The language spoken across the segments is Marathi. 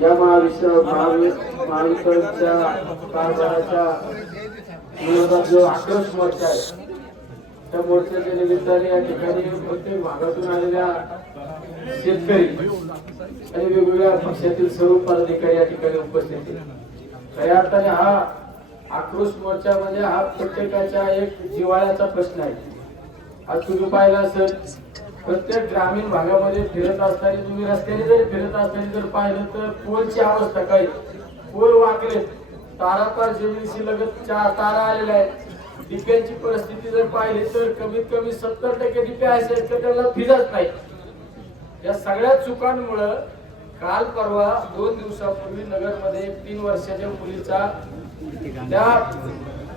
या महावितरणच्या कारभाराच्या विरोधात जो आक्रोश मोर्चा आहे त्या मोर्चाच्या निमित्ताने या ठिकाणी प्रत्येक भागातून आलेल्या शेतकरी आणि वेगवेगळ्या पक्षातील सर्व पदाधिकारी या ठिकाणी उपस्थित आहेत। खऱ्या अर्थाने हा आक्रोश मोर्चा म्हणजे हा प्रत्येकाच्या एक जिव्हाळ्याचा प्रश्न आहे। आज तुम्ही पाहिला असेल प्रत्येक ग्रामीण भागामध्ये फिरत असताना तुम्ही रस्त्याने जरी फिरत असताना जर पाहिलं तर पोलची अवस्था काय, पोल वाकले, तारापार जमिनीशी लगत तारा आलेल्या आहेत। डिप्यांची परिस्थिती जर पाहिली तर कमीत कमी 70% डिप्या अशा आहेत की त्याला फिरत नाही। या सगळ्या चुकांमुळे काल परवा 2 दिवसापूर्वी नगरमध्ये 3 वर्षाच्या मुलीचा त्या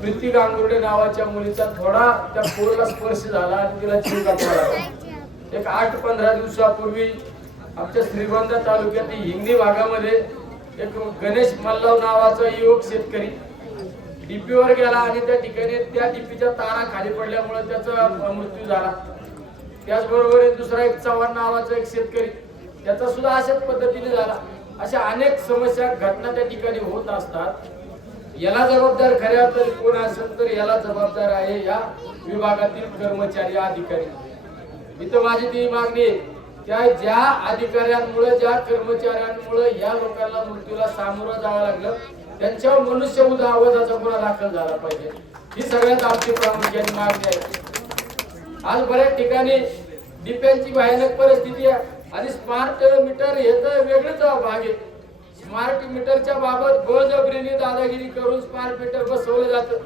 प्रीती गांगुर्डे नावाच्या मुलीचा थोडा त्या पोलला स्पर्श झाला आणि तिला जीव गमवावा। एक 8-15 दिवसापूर्वी आमच्या श्रीगोंदा तालुक्यातील हिंगणी भागामध्ये एक गणेश मल्लाव नावाचा युवक शेतकरी डीपीवर गेला आणि त्या ठिकाणी त्या डीपीच्या तारा खाली पडल्यामुळे त्याचा मृत्यू झाला। त्याचबरोबर दुसरा एक चव्हाण नावाचा एक शेतकरी त्याचा सुद्धा अशाच पद्धतीने झाला। अशा अनेक समस्या घटना त्या ठिकाणी होत असतात। याला जबाबदार खऱ्या अर्थाने कोण असेल तर याला जबाबदार आहे या विभागातील कर्मचारी अधिकारी। इथं माझी ती मागणी आहे की ज्या अधिकाऱ्यांमुळे ज्या कर्मचाऱ्यांमुळे या लोकांना मृत्यूला सामोरं जावं लागलं त्यांच्यावर मनुष्यवध आवाजाचा गुन्हा दाखल झाला पाहिजे, ही सगळ्यात आमची प्रामुख्याने मागणी आहे। आज बऱ्याच ठिकाणी डिप्यांची भयानक परिस्थिती आहे आणि स्मार्ट मीटर हे तर वेगळेच भाग आहे। स्मार्ट मीटरच्या बाबत बळजबरीने दादागिरी करून स्मार्ट मीटर बसवलं जातं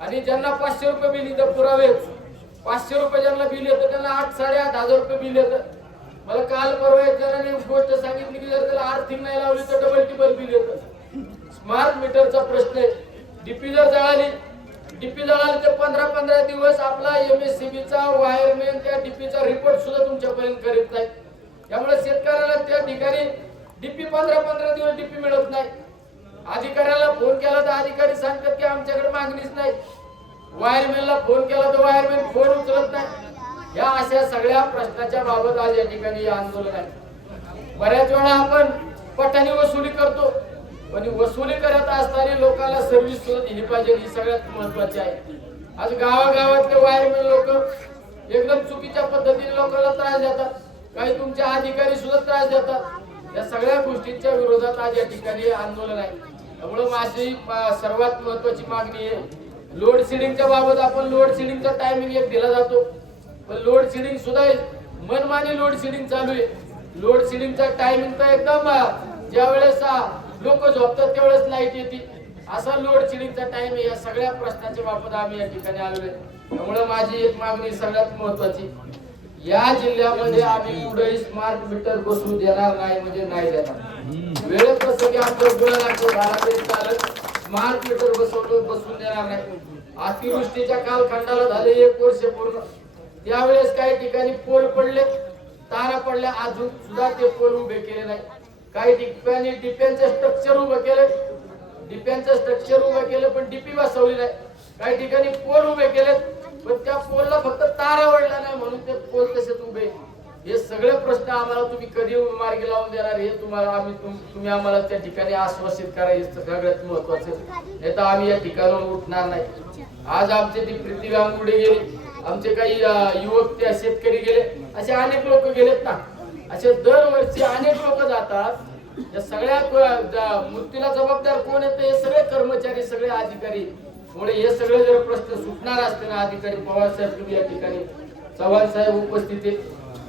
आणि ज्यांना 500 रुपये बिल इथं पुरावे 500 रुपये ज्यांना बिल येतं त्यांना 8-8.5 रुपये बिल येतं। मला काल परवा एक जणांनी गोष्ट सांगितली की जर त्याला आर्थिंग नाही लावली तर डबल टिबल बिल येतं। स्मार्ट मीटरचा प्रश्न आहे। डीपी जर जळाली तर 15-15 दिवस आपला एमएससीबीचा वायरमॅन त्या डीपीचा रिपोर्ट सुद्धा तुमच्यापर्यंत करीत नाही। त्यामुळे शेतकऱ्याला त्या ठिकाणी डीपी 15-15 दिवस डीपी मिळत नाही। अधिकाऱ्याला फोन केला तर अधिकारी सांगतात की आमच्याकडे मागणीच नाही। वायरमॅनला फोन केला तर वायरमॅन फोन उचलत नाही। या अशा सगळ्या प्रश्नाच्या बाबत आज या ठिकाणी आंदोलन आहे। बऱ्याच वेळा आपण पठाणी वसुली करतो पण वसुली करत असताना लोकांना सर्व्हिस सुद्धा दिली पाहिजे, ही सगळ्यात महत्त्वाची आहे। आज गावागावातले वायरमॅन लोक एकदम चुकीच्या पद्धतीने लोकांना त्रास देतात, काही तुमचे अधिकारी सुद्धा त्रास देतात। या सगळ्या गोष्टींच्या विरोधात आज या ठिकाणी आंदोलन आहे। त्यामुळे माझी सर्वात महत्त्वाची मागणी आहे लोड शेडिंगच्या बाबत आपण लोड शेडिंगचा टायमिंग एक दिला जातो पण लोड शेडिंग सुद्धा मनमानी लोड शेडिंग चालू आहे। लोड शेडिंगचा टायमिंग तर एकदम ज्या वेळेस लोक झोपतात त्यावेळेस लाईट येते असा लोड शेडिंगचा टाइम आहे। या सगळ्या प्रश्नाच्या बाबत आम्ही या ठिकाणी आलोय। त्यामुळे माझी एक मागणी सगळ्यात महत्त्वाची, या जिल्ह्यामध्ये आम्ही कुठेही स्मार्ट मीटर बसवू देणार नाही म्हणजे नाही देणार। वेळेप्रसंगी आमचं गुन्हा दाखल झाला तरी चालत, स्मार्ट मीटर बसवून देणार नाही। अतिवृष्टीच्या कालखंडाला झाले 1 वर्ष पूर्ण, त्यावेळेस काही ठिकाणी पोल पडले, तारा पडल्या, अजून सुद्धा ते पोल उभे केले नाही। काही ठिकाणी डिप्यांचे स्ट्रक्चर उभे केले पण डीपी बसवली नाही। काही ठिकाणी पोल उभे केले पण त्या पोलला फक्त तारा वळला नाही म्हणून ते पोल तसेच उभे। हे सगळे प्रश्न आम्हाला तुम्ही कधी मार्गी लावून देणार हे तुम्ही आम्हाला त्या ठिकाणी आश्वासित करा, हे सगळ्यात महत्त्वाचं आहे। नाही तर आम्ही या ठिकाणावर उठणार नाही। आज आमचे ती प्रीती गांगुर्डे गेली, आमचे काही युवक त्या शेतकरी गेले, असे अनेक लोक गेलेत ना। असे दरवर्षी अनेक लोक जातात। या सगळ्या मृत्यूला जबाबदार कोण आहेत? हे सगळे कर्मचारी, सगळे अधिकारी। मुळे हे सगळे जर प्रश्न सुटणार असते ना, अधिकारी पवार साहेब तुम्ही या ठिकाणी, चव्हाण साहेब उपस्थित आहेत,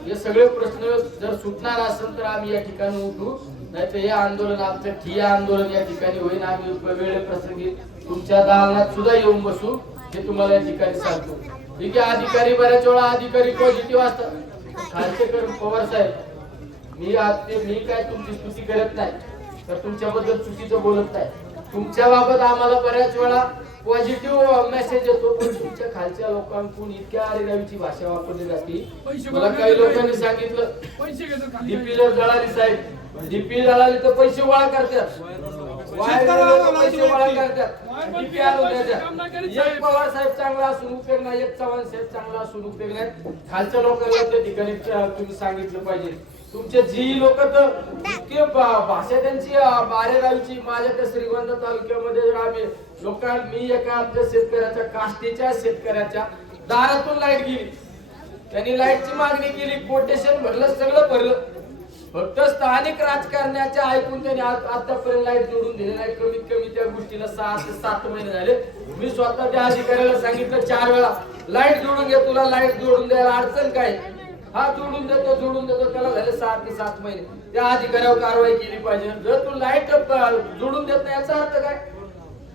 हे सगळे प्रश्न जर सुटणार असेल तर आम्ही या ठिकाणी उठू, नाही तर हे आंदोलन आमचं ठिय्या आंदोलन या ठिकाणी होईल। आम्ही वेळेप्रसंगी तुमच्या दालनात सुद्धा येऊन बसू, हे तुम्हाला या ठिकाणी सांगतो। ठीक आहे, अधिकारी बऱ्याच वेळा अधिकारी पॉझिटिव्ह असतात। खालचे पवार साहेब, मी काय तुमची स्तुती करत नाही तर तुमच्याबद्दल चुकीचं बोलत नाही। तुमच्या बाबत आम्हाला बऱ्याच वेळा पॉझिटिव्ह मेसेज येतो पण तुमच्या खालच्या लोकांकडून इतक्या आरेरावीची भाषा वापरली जाते। मला काही लोकांनी सांगितलं डीपी जर जळाली साहेब, डीपी जळाली तर पैसे गोळा करतात, पैसे गोळा करतात, डीपी आणून देतात। एक पवार साहेब चांगला असून उपयोग नाही, एक चव्हाण साहेब चांगला असून उपयोग नाही। खालच्या लोकांना त्या ठिकाणी तुम्ही सांगितलं पाहिजे। तुमचे जी लोक तर इतके भाषा त्यांची बारेगावची माझ्या त्या श्रीगोंदा तालुक्यामध्ये जर आम्ही मी एका आमच्या शेतकऱ्याच्या काष्टीच्या शेतकऱ्याच्या दारातून लाईट गेली, त्यांनी लाईटची मागणी केली, कोटेशन भरलं, सगळं भरलं, फक्त स्थानिक राजकारण्याच्या ऐकून त्यांनी आतापर्यंत लाईट जोडून दिली नाही. कमीत कमी त्या गोष्टीला 6 ते 7 महिने झाले. मी स्वतः त्या अधिकाऱ्याला सांगितलं 4 वेळा लाईट जोडून घे, तुला लाईट जोडून द्यायला अडचण काय, हा जोडून देतो, त्याला झाले 6 ते 7 महिने. त्या अधिकाऱ्यावर कारवाई केली पाहिजे. जर तू लाईट जोडून देत नाही याचा अर्थ काय,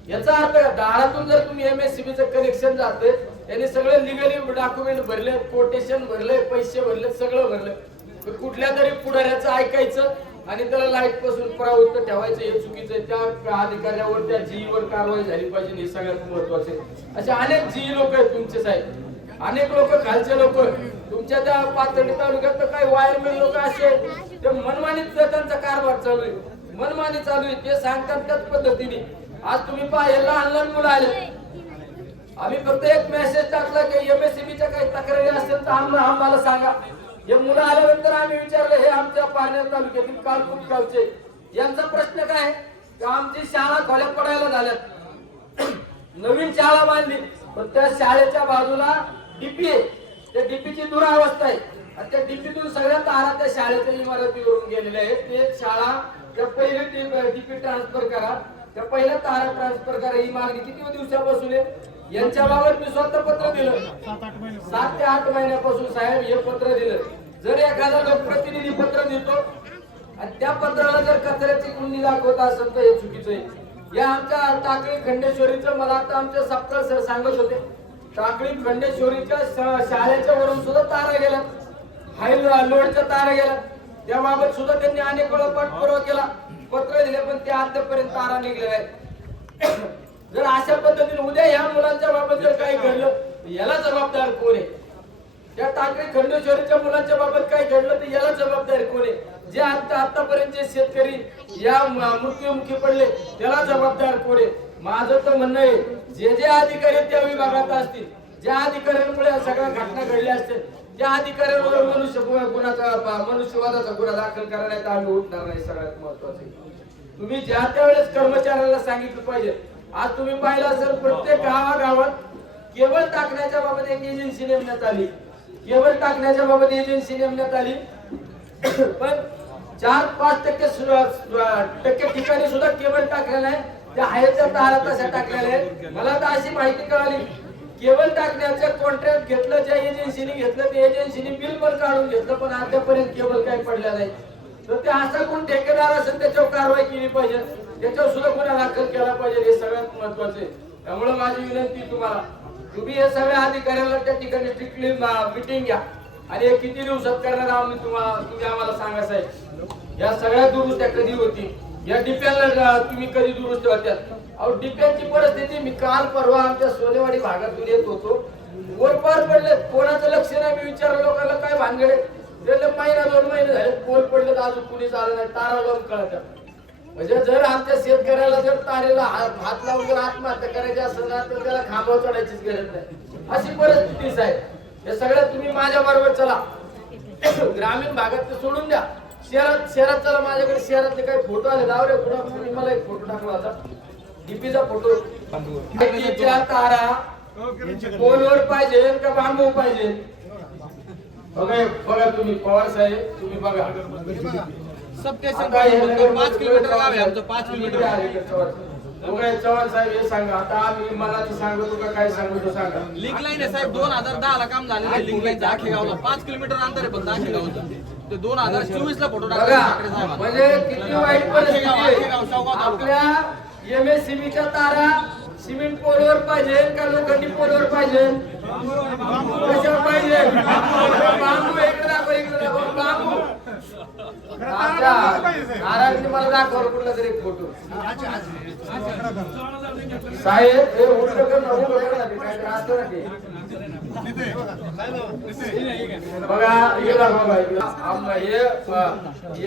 याचा अर्थ काय, दारातून जर तुम्ही MSCB चं कनेक्शन जाते, त्यांनी सगळे लिगली डॉक्युमेंट भरले, कोटेशन भरले, पैसे भरले, सगळं भरलं, कुठल्या तरी पुढाऱ्याचं ऐकायचं आणि त्याला लाईट पासून परावृत्त ठेवायचं, हे चुकीचं आहे. त्या अधिकाऱ्यावर त्या जीवर कारवाई झाली पाहिजे, हे सगळ्यात महत्वाचे. असे अनेक जी लोक आहेत तुमचे साहेब, अनेक लोक खालचे लोक तुमच्या त्या पाथर्डी तालुक्यात काही वायरमॅन लोक असे ते मनमानीच त्यांचा कारभार चालू आहे, मनमानी चालू आहे, ते सांगतात त्याच पद्धतीने. आज तुम्ही पहा, हे लहान लहान मुलं आले, आम्ही फक्त एक मेसेज टाकला की MSCBच्या काही तक्रारी असतील तर आम्हाला सांगा. हे मुलं आल्यानंतर आम्ही विचारलं, हे आमच्या पारनेर तालुक्यातील कालकुट गावचे, यांचा प्रश्न काय की आमची शाळा खोल्या पडायला झाल्यात, नवीन शाळा बांधली, पण त्या शाळेच्या बाजूला डीपी आहे, त्या डीपीची दुरावस्था आहे आणि त्या डीपीतून सगळ्या तारा त्या शाळेच्या इमारतीवरून गेलेल्या आहेत. ते शाळा त्या पहिले डीपी ट्रान्सफर करा, त्या पहिल्या तारा ट्रान्सफर करा, ही मागणी किती दिवसापासून आहे. यांच्या बाबत मी स्वतः पत्र दिलं, 7 ते 8 महिन्यापासून साहेब हे पत्र दिलं. जर एखादा लोकप्रतिनिधी पत्र देतो आणि त्या पत्राला जर कचऱ्याची कुंडी दाखवत असेल तर हे चुकीचं आहे. या आमच्या टाकळी खंडेश्वरीचं मला आता आमचे सप्ताह सर सांगत होते, टाकळी खंडेश्वरीच्या शाळेच्या वरून सुद्धा तारा गेला, हाय लोडच्या तारा गेला, त्याबाबत सुद्धा त्यांनी अनेक वेळा पाठपुरावा केला, पत्र दिले, पण ते आतापर्यंत तारा निघलेला आहे. जर अशा पद्धतीने उद्या ह्या मुलांच्या बाबत जर काही घडलं याला जबाबदार कोण आहे, त्या टाकळी खंडेश्वरीच्या मुलांच्या बाबत काही घडलं तर याला जबाबदार कोण आहे. जे आतापर्यंत जे शेतकरी या मृत्युमुखी पडले त्याला जबाबदार कोण आहे. माझं तर म्हणणं आहे, जे अधिकारी त्या विभागात असतील, ज्या अधिकाऱ्यांमुळे सगळ्या घटना घडल्या असतील, त्या अधिकाऱ्यांवर मनुष्यवादाचा गुन्हा दाखल करा, नाही तर आम्ही उठणार नाही. सगळ्यात महत्वाचे तुम्ही ज्या त्या वेळेस कर्मचाऱ्याला सांगितलं पाहिजे. आज तुम्ही पाहिलं असेल प्रत्येक गावागावात केबल टाकण्याच्या बाबत एक एजन्सी नेमण्यात आली, केबल टाकण्याच्या बाबत एजन्सी नेमण्यात आली, पण 4-5% ठिकाणी सुद्धा केबल टाकलेला आहे, त्या हायरच्या तारा तशा टाकलेल्या आहेत. मला तर अशी माहिती कळाली, केबल टाकण्याचं कॉन्ट्रॅक्ट घेतलं ज्या एजन्सीने घेतलं, त्या एजन्सीने बिल पण काढून घेतलं, पण अद्यापर्यंत केबल काही पडल्या नाही. तर ते असा कोण ठेकेदार असेल त्याच्यावर कारवाई केली पाहिजे, त्याच्यावर सुद्धा गुन्हा दाखल केला पाहिजे, हे सगळ्यात महत्वाचे. त्यामुळे माझी विनंती तुम्हाला, तुम्ही हे सगळ्या अधिकाऱ्याला त्या ठिकाणी स्ट्रिक्टली मीटिंग घ्या आणि हे किती दिवसात करणार आम्ही तुम्ही आम्हाला सांगा साहेब. या सगळ्या दुरुस्त्या कधी होती, या डिप्याला तुम्ही कधी दुरुस्त होत्या. अहो डिप्यांची परिस्थिती, मी काल परवा आमच्या सोनेवाडी भागातून येत होतो, वर पार पडले, कोणाचं लक्ष नाही. मी विचारलं लोकांना काय भानगडे, त्याला महिना 2 महिने झाले पोल पडले, अजून कुणीच आलं नाही, तारा लावून कळतात. म्हणजे जर आमच्या शेतकऱ्याला जर तारेला हात लावून जर आत्महत्या करायची असेल ना तर त्याला खांबावर चढायचीच गरज नाही, अशी परिस्थितीच आहे. हे सगळं तुम्ही माझ्या बरोबर चला, ग्रामीण भागात ते सोडून द्या, शहरात चला. माझ्याकडे शहरातले काही फोटो आले, दावरे पुढे मला एक फोटो टाकला होता, डीपीचा फोटो. तारा पोलवर पाहिजे का बांबू पाहिजे, बघा तुम्ही पवार साहेब, तुम्ही बघा. 5 किलोमीटर गाव आहे आमचं, 5 किलोमीटर चव्हाण साहेब हे सांगा आता. आम्ही मला सांगतो का काय सांगतो सांगा. लिंक लाईन आहे साहेब, 2010 ला काम झालेलं आहे लिंक लाईनचं आखेगावला. 5 किलोमीटर अंतर आहे फक्त आखेगावचं. ते 2024 ला फोटो टाकला. म्हणजे किती वाईट परिस्थिती आपल्या MSCBच्या तारा सिमेंट पोलवर पाहिजे का लोखंडी पोलवर पाहिजे, कशावर पाहिजे, बांबू. इकडे दाखव, इकडे दाखव, बांबू. नारायणने मला दाखवलं कुठला तरी फोटो. साहेब हे उलट बघा,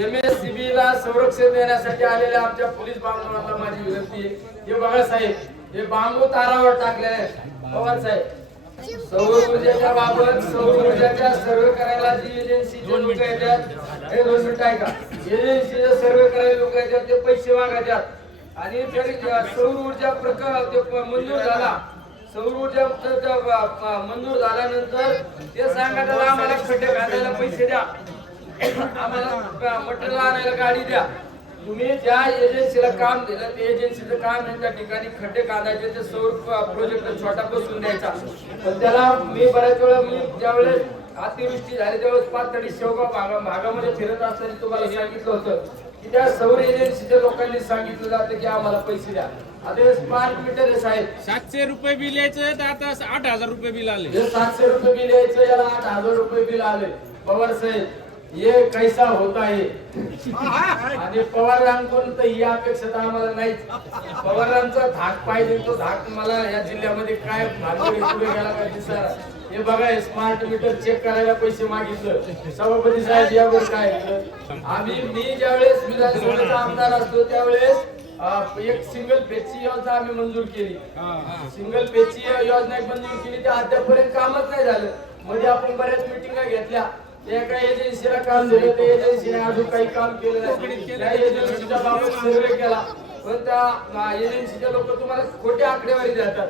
MSCB ला संरक्षण देण्यासाठी आलेल्या आमच्या पोलीस बांधवांना माझी विनंती आहे. हे बघा साहेब, हे बांबू तारावर टाकले आहे. पवार साहेब, सौर ऊर्जेच्या बाबत, सौर ऊर्जेच्या सर्वे करायला जी एजन्सी येतात हे 2 मिनिटं ऐका. एजन्सीचे सर्वे करायला लोक येतात, ते पैसे मागायच्यात आणि तरी सौर ऊर्जा प्रकल्प ते मंजूर झाला. सौर ऊर्जा मंजूर झाल्यानंतर ते सांगायला आम्हाला खड्डे घालायला पैसे द्या, आम्हाला मटेरियल आणायला गाडी द्या. तुम्ही ज्या एजन्सीला काम दिलं ते एजन्सीचं काम आहे त्या ठिकाणी खड्डे काढायचे, ते सौर प्रोजेक्ट छोटा बसून द्यायचा. पण त्याला मी बऱ्याच वेळा ज्यावेळेस अतिवृष्टी झाली त्यावेळेस पाथर्डी शेवगाव भागामध्ये फिरत असताना तुम्हाला सांगितलं होतं की त्या सौर एजन्सीच्या लोकांनी सांगितलं जातं की आम्हाला पैसे द्या. आता स्मार्ट मीटर आहे साहेब, 700 रुपये बिल यायचं तर आता 8,000 रुपये बिल आले. 700 रुपये बिल यायचं, याला 8,000 रुपये बिल आले. पवार साहेब ये कैसा होता है. आणि पवारांकडून तर ही अपेक्षा तर आम्हाला नाहीच. पवारांचा धाक पाहिजे, तो धाक मला या जिल्ह्यामध्ये काय पुढे गेला का दिसणार. हे बघा, स्मार्ट मीटर चेक करायला पैसे मागितलं. सभापती साहेब यावर काय मी ज्यावेळेस विधानसभेचा आमदार असतो त्यावेळेस एक सिंगल पेजची योजना आम्ही मंजूर केली. सिंगल पेजची योजना मंजूर केली, ते अद्यापर्यंत कामच नाही झालं. मध्ये आपण बऱ्याच मिटिंगा घेतल्या, एका एजन्सीला काम दिलं, त्या एजन्सीने अजून काही काम केलं नाही. त्या एजन्सीच्या बाबत सर्वे केला, पण त्या एजन्सीचे लोक तुम्हाला खोटे आकडेवारी देतात.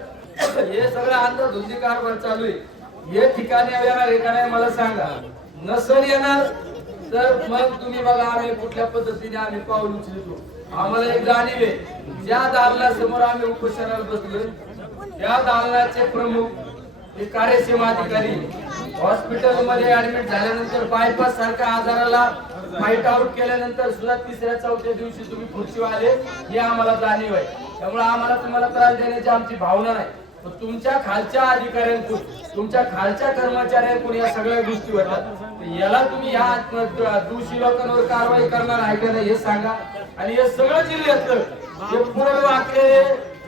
हे सगळं अंधाधुंदी कारभार चालू आहे. हे ठिकाणी येणार आहे का नाही मला सांगा. नसल येणार तर मग तुम्ही बघा आम्ही कुठल्या पद्धतीने आम्ही पाऊल उचलतो. आम्हाला एक जाणीव आहे, ज्या दालनासमोर आम्ही उपोषणाला बसलोय त्या दालनाचे प्रमुख हे कार्यक्षम अधिकारी हॉस्पिटल मध्ये ऍडमिट झाल्यानंतर बायपास सारख्या आजाराला फाईट आउट केल्यानंतर सुद्धा 3ऱ्या-4थ्या दिवशी तुम्ही खुर्चीवर आले, हे आम्हाला जाणीव आहे. त्यामुळे आम्हाला तुम्हाला त्रास देण्याची आमची भावना नाही. तुमच्या खालच्या अधिकाऱ्यांकडून, तुमच्या खालच्या कर्मचाऱ्यांकडून या सगळ्या गोष्टी होतात. याला तुम्ही या दोषी लोकांवर कारवाई करणार आहे का नाही हे सांगा. आणि हे सगळं जिल्ह्यातलं हे पूर्ण वाकलेले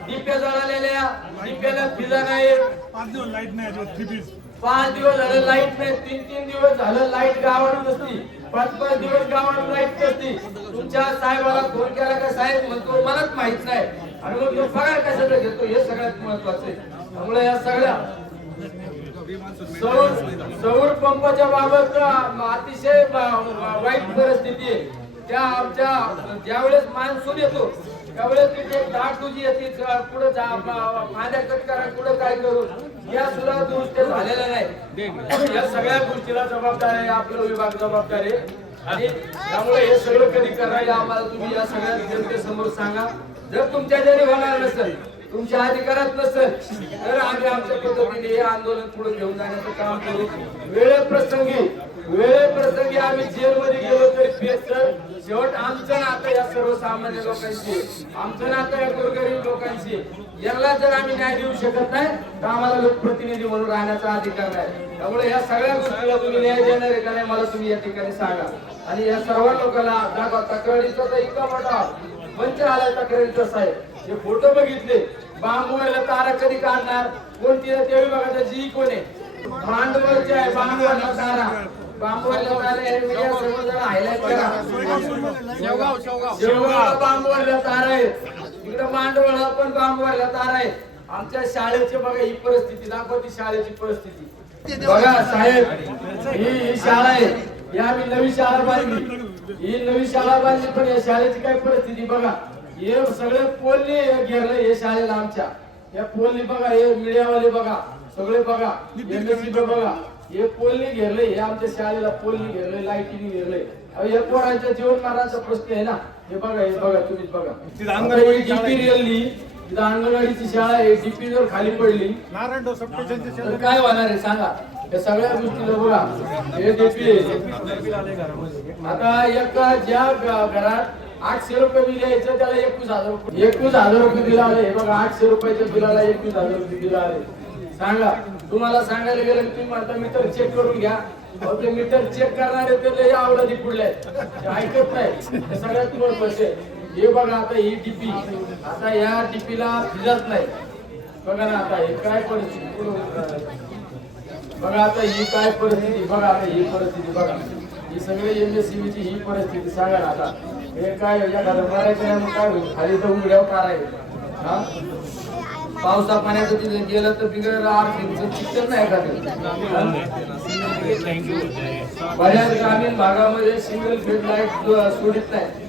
डिप्या जळालेल्या, डिप्याला फिजा नाही, 5 दिवस लाईट नाही, 5 दिवस झाले लाईट नाही, 3-3 दिवस झालं लाईट गावात नसती, 5-5 दिवस गावात लाईट नसती. तुमच्या साहेबाला फोन केला का साहेब म्हणतो मलाच माहित नाही, आणि मग तो पगार कशाला घेतो हे सगळ्यात महत्वाचं आहे. त्यामुळे या सगळ्या सौर पंपाच्या बाबत अतिशय वाईट परिस्थिती आहे. त्या आमच्या ज्यावेळेस मान्सून येतो त्यावेळेस तिथे दाट तुझी येते, पुढे फांद्या कट करा, पुढे काय करून या सुद्धा दुरुस्त्या झालेल्या नाही. या सगळ्या गोष्टीला जबाबदार आहे आपला विभाग, जबाबदार आहे. आणि त्यामुळे हे सगळं कधी करायला आम्हाला तुम्ही या सगळ्या जनतेसमोर सांगा. जर तुमच्या जरी होणार नसेल, तुमच्या अधिकारात नसेल, तर आम्ही आमच्या पद्धतीने हे आंदोलन पुढे घेऊन जाण्याचं काम करू. वेळेप्रसंगी आम्ही जेलमध्ये गेलो तरी बेहतर. शेवट आमचं नातं या सर्वसामान्य लोकांशी, आमचं नातं या गोरगरीब लोकांशी. याला जर आम्ही न्याय देऊ शकत नाही तर आम्हाला लोकप्रतिनिधी म्हणून राहण्याचा अधिकार नाही. त्यामुळे या सगळ्या गोष्टीला तुम्ही न्याय देणार आहे का नाही मला तुम्ही या ठिकाणी सांगा. आणि या सर्व लोकांना दाखवा. तक्रारीचा तर इतका मोठा मंच आलाय तक्रारीचा साहेब. हे फोटो बघितले, बांबूला तारा कधी काढणार, कोणती ते विभागाचा जी कोण आहे, मांडवरचे आहे बांबूला तारा, बांबूला तारा हे मीडिया समोर जरा हायलाइट करा. शेवगाव बांबूला तारा आहे, इकडे मांडवला पण बांबूला तारा आहे. आमच्या शाळेची बघा ही परिस्थिती, दाखवती शाळेची परिस्थिती बघा साहेब. ही शाळा आहे, ही आम्ही नवी शाळा बांधली, ही नवी शाळा बांधली, पण या शाळेची काय परिस्थिती बघा. हे सगळे पोलने घेरलं हे शाळेला आमच्या. या पोलने बघा, हे मीडियावाले बघा, सगळे बघा, एमएससी बघा, हे पोलने घेरले, हे आमच्या शाळेला पोलने घेरले, लाईटीने घेरले. या पोरांच्या जीवनमानाचा प्रश्न आहे ना. हे बघा, हे बघा, तुम्हीच बघा. अंगणवाडीची शाळा आहे, डीपी जर खाली पडली तर काय होणार आहे सांगा. या सगळ्या गोष्टीला बघा, हे डीपी. आता एका ज्या घरात 800 रुपये बिल यायचं त्याला 21,000 रुपये बिल आले. हे बघा, 800 रुपयाच्या बिलाला 21,000 रुपये बिल आले. सांगा, तुम्हाला सांगायला गेलं तुम्ही म्हणता मीटर चेक करून घ्या. ते मीटर चेक करणारे ते लय आवडती पुढले ऐकत नाही. हे सगळ्यात महत्वाचं आहे. हे बघा, आता ही डीपी, आता या डीपीला फिजत नाही. बघा ना आता हे काय परिस्थिती बघा. आता ही काय परिस्थिती बघा. आता ही परिस्थिती बघा, ही सगळी एमएससीबीची ही परिस्थिती सांगा ना. आता हे काय या मारायचं काय होईल, खाली तर उघड्यावर काय आहे. पावसा पाण्याचं तिथे गेलं तर बिगर आर्थिक शिक्षण नाही का ते? बऱ्याच ग्रामीण भागामध्ये सिंगल फेज लाईट सोडित नाही.